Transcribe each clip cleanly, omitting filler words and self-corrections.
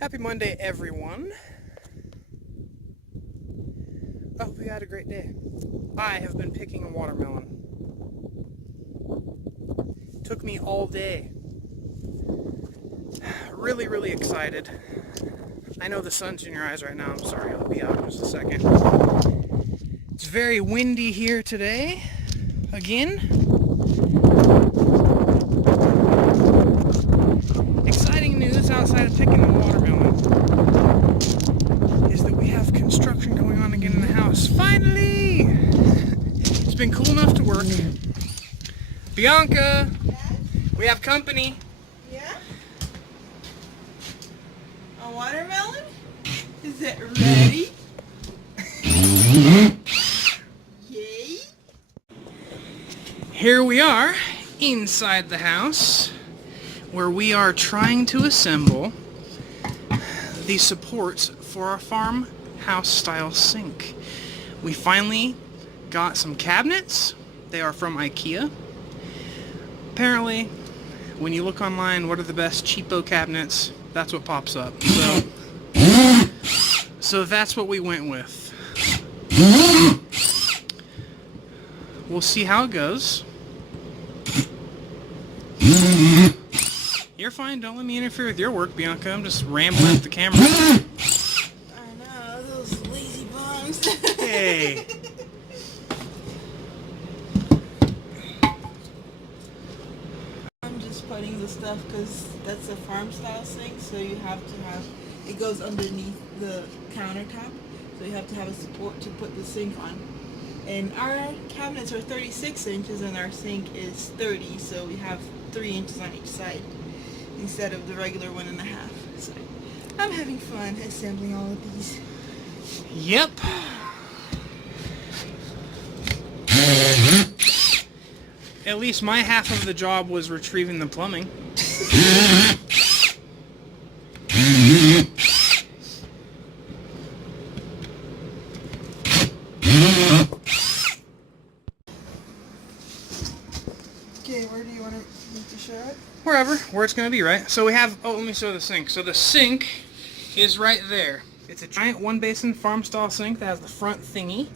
Happy Monday, everyone. I hope you had a great day. I have been picking a watermelon. Took me all day. Really, really excited. I know the sun's in your eyes right now. I'm sorry, I'll be out in just a second. It's very windy here today. Again. Exciting news outside of picking the watermelon is that we have construction going on again in the house. Finally! It's been cool enough to work. Bianca! We have company. Yeah? A watermelon? Is it ready? Yay! Here we are inside the house where we are trying to assemble the supports for our farmhouse style sink. We finally got some cabinets. They are from IKEA. Apparently, when you look online, what are the best cheapo cabinets? That's what pops up. So that's what we went with. We'll see how it goes. You're fine. Don't let me interfere with your work, Bianca. I'm just rambling at the camera. I know, those lazy bums. Hey. I'm just putting the stuff because that's a farm style sink, so you have to have, it goes underneath the countertop, so you have to have a support to put the sink on. And our cabinets are 36 inches and our sink is 30, so we have 3 inches on each side instead of the regular 1.5. So I'm having fun assembling all of these. Yep. At least my half of the job was retrieving the plumbing. Okay, where do you want me to show it? Wherever, where it's going to be, right? So we have, let me show the sink. So the sink is right there. It's a giant one-basin farm-style sink that has the front thingy.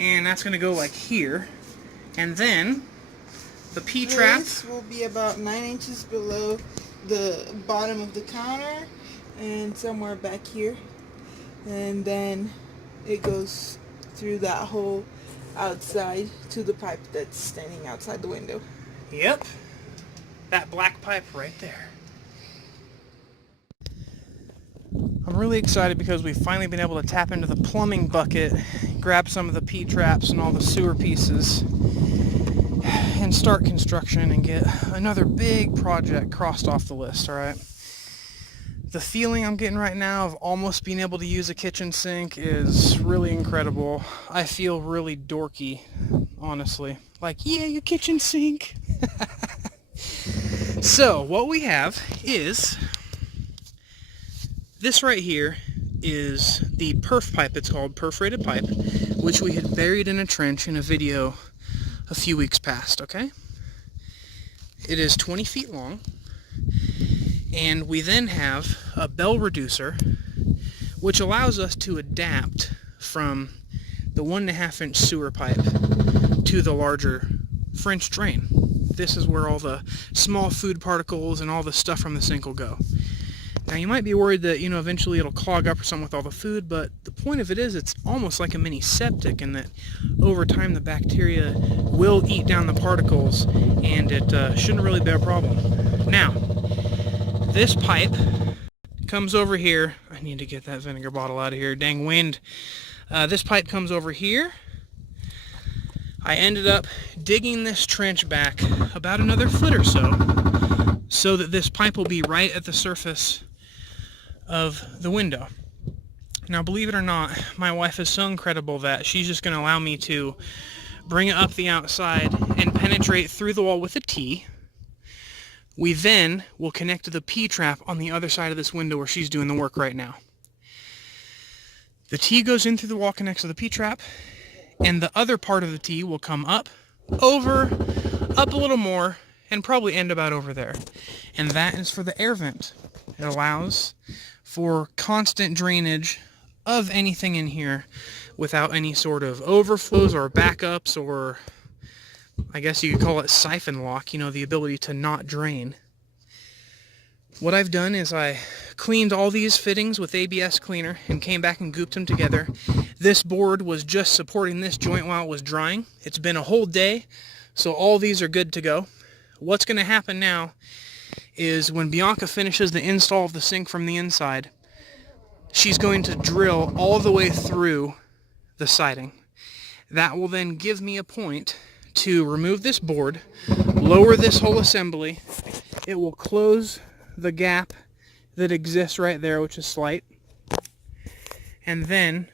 And that's going to go like here. And then the P-trap. This will be about 9 inches below the bottom of the counter and somewhere back here. And then it goes through that hole outside to the pipe that's standing outside the window. Yep. That black pipe right there. I'm really excited because we've finally been able to tap into the plumbing bucket, grab some of the P-traps and all the sewer pieces, and start construction and get another big project crossed off the list, alright? The feeling I'm getting right now of almost being able to use a kitchen sink is really incredible. I feel really dorky, honestly. Like, yeah, your kitchen sink. So, what we have is, this right here is the perf pipe. It's called perforated pipe, which we had buried in a trench in a video a few weeks past, okay? It is 20 feet long, and we then have a bell reducer, which allows us to adapt from the 1.5-inch sewer pipe to the larger French drain. This is where all the small food particles and all the stuff from the sink will go. Now you might be worried that, eventually it'll clog up or something with all the food, but the point of it is it's almost like a mini septic in that over time the bacteria will eat down the particles and it shouldn't really be a problem. Now, this pipe comes over here. I need to get that vinegar bottle out of here. Dang wind. This pipe comes over here. I ended up digging this trench back about another foot or so that this pipe will be right at the surface of the window. Now, believe it or not, my wife is so incredible that she's just going to allow me to bring it up the outside and penetrate through the wall with a T. We then will connect to the P-trap on the other side of this window where she's doing the work right now. The T goes in through the wall, connects to the P-trap, and the other part of the T will come up, over, up a little more, and probably end about over there. And that is for the air vent. It allows for constant drainage of anything in here without any sort of overflows or backups, or I guess you could call it siphon lock, you know, the ability to not drain. What I've done is I cleaned all these fittings with ABS cleaner and came back and gooped them together. This board was just supporting this joint while it was drying. It's been a whole day, so all these are good to go. What's going to happen now is when Bianca finishes the install of the sink from the inside, she's going to drill all the way through the siding. That will then give me a point to remove this board, lower this whole assembly. It will close the gap that exists right there, which is slight, and then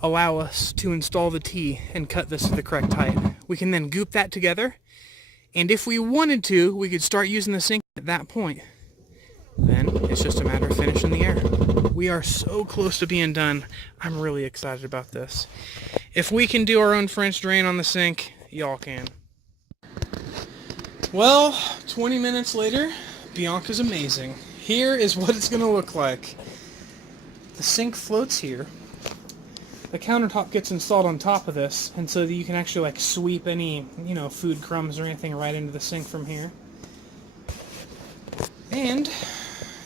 allow us to install the T and cut this to the correct height. We can then goop that together, and if we wanted to, we could start using the sink at that point. Then it's just a matter of finishing the air. We are so close to being done. I'm really excited about this. If we can do our own French drain on the sink, y'all can. Well, 20 minutes later, Bianca's amazing. Here is what it's going to look like. The sink floats here. The countertop gets installed on top of this, and so that you can actually like sweep any, you know, food crumbs or anything right into the sink from here. And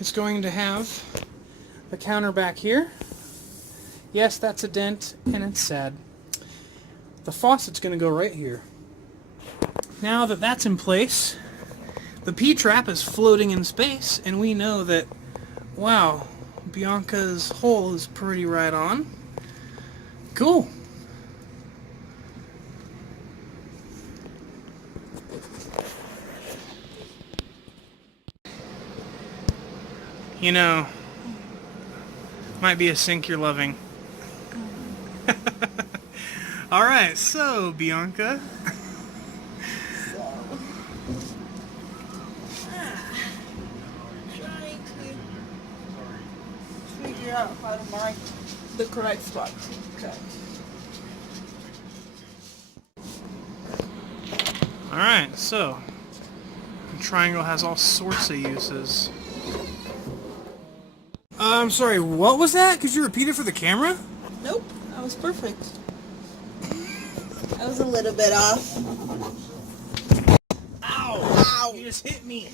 it's going to have the counter back here. Yes, that's a dent, and it's sad. The faucet's going to go right here. Now that that's in place, the P-trap is floating in space, and we know that, wow, Bianca's hole is pretty right on. Cool. You know, might be a sink you're loving. Alright, so Bianca. Trying to figure out how to mark the correct spot. Okay. Alright, so the triangle has all sorts of uses. I'm sorry, what was that? Could you repeat it for the camera? Nope, that was perfect. I was a little bit off. Ow! Ow! You just hit me.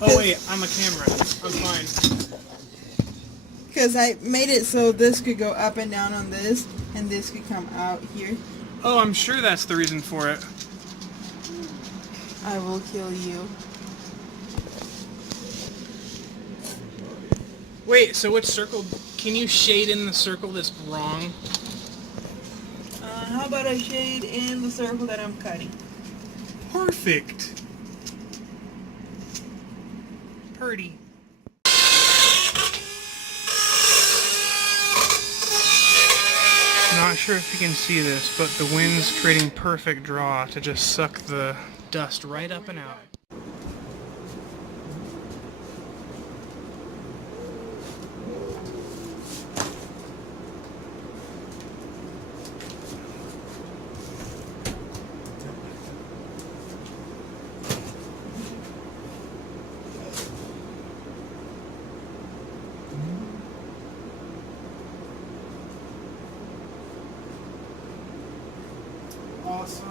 Oh wait, I'm a camera. I'm fine. Because I made it so this could go up and down on this, and this could come out here. Oh, I'm sure that's the reason for it. I will kill you. Wait, so which circle? Can you shade in the circle that's wrong? How about I shade in the circle that I'm cutting? Perfect. Purdy. Not sure if you can see this, but the wind's creating perfect draw to just suck the dust right up and out. Awesome.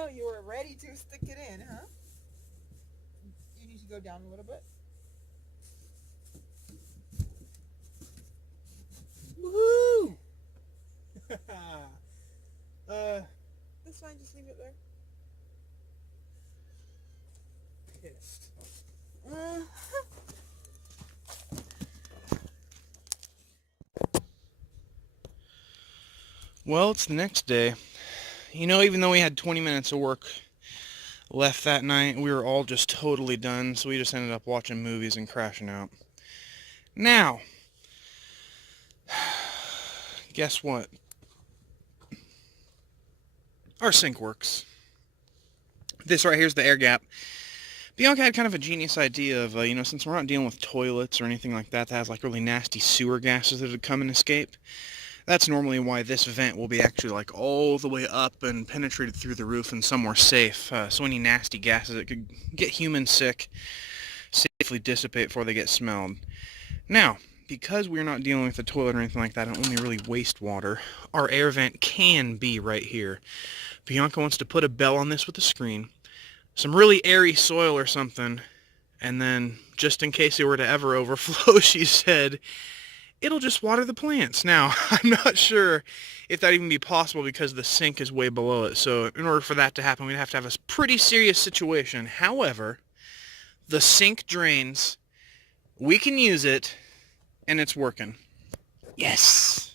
Oh, you were ready to stick it in, huh? You need to go down a little bit. Woohoo! That's fine, just leave it there. Pissed. Well, it's the next day. You know, even though we had 20 minutes of work left that night, we were all just totally done, so we just ended up watching movies and crashing out. Now, guess what? Our sink works. This right here is the air gap. Bianca had kind of a genius idea of, since we're not dealing with toilets or anything like that has like really nasty sewer gases that would come and escape, that's normally why this vent will be actually like all the way up and penetrated through the roof and somewhere safe. So any nasty gases that could get humans sick safely dissipate before they get smelled. Now, because we're not dealing with a toilet or anything like that and only really wastewater, our air vent can be right here. Bianca wants to put a bell on this with a screen, some really airy soil or something, and then just in case it were to ever overflow, she said, it'll just water the plants. Now, I'm not sure if that even be possible because the sink is way below it. So in order for that to happen, we'd have to have a pretty serious situation. However, the sink drains, we can use it, and it's working. Yes!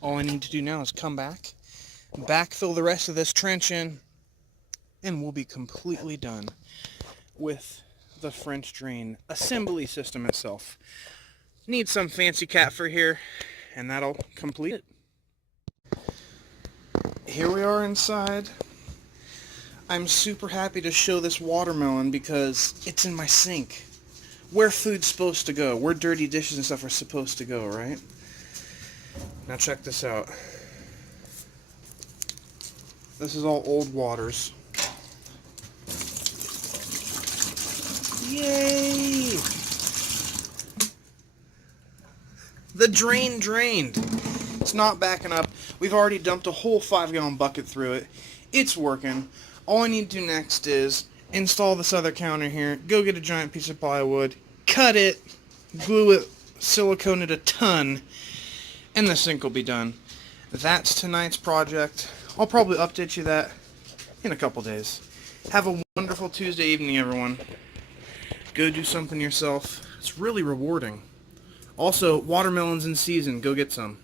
All I need to do now is come back, backfill the rest of this trench in, and we'll be completely done with the French drain assembly system itself. Need some fancy cat for here, and that'll complete it. Here we are inside. I'm super happy to show this watermelon because it's in my sink. Where food's supposed to go, where dirty dishes and stuff are supposed to go, right? Now check this out. This is all old waters. Yay! The drain drained. It's not backing up. We've already dumped a whole 5-gallon bucket through it. It's working. All I need to do next is install this other counter here, go get a giant piece of plywood, cut it, glue it, silicone it a ton, and the sink will be done. That's tonight's project. I'll probably update you that in a couple days. Have a wonderful Tuesday evening, everyone. Go do something yourself. It's really rewarding. Also, watermelons in season. Go get some.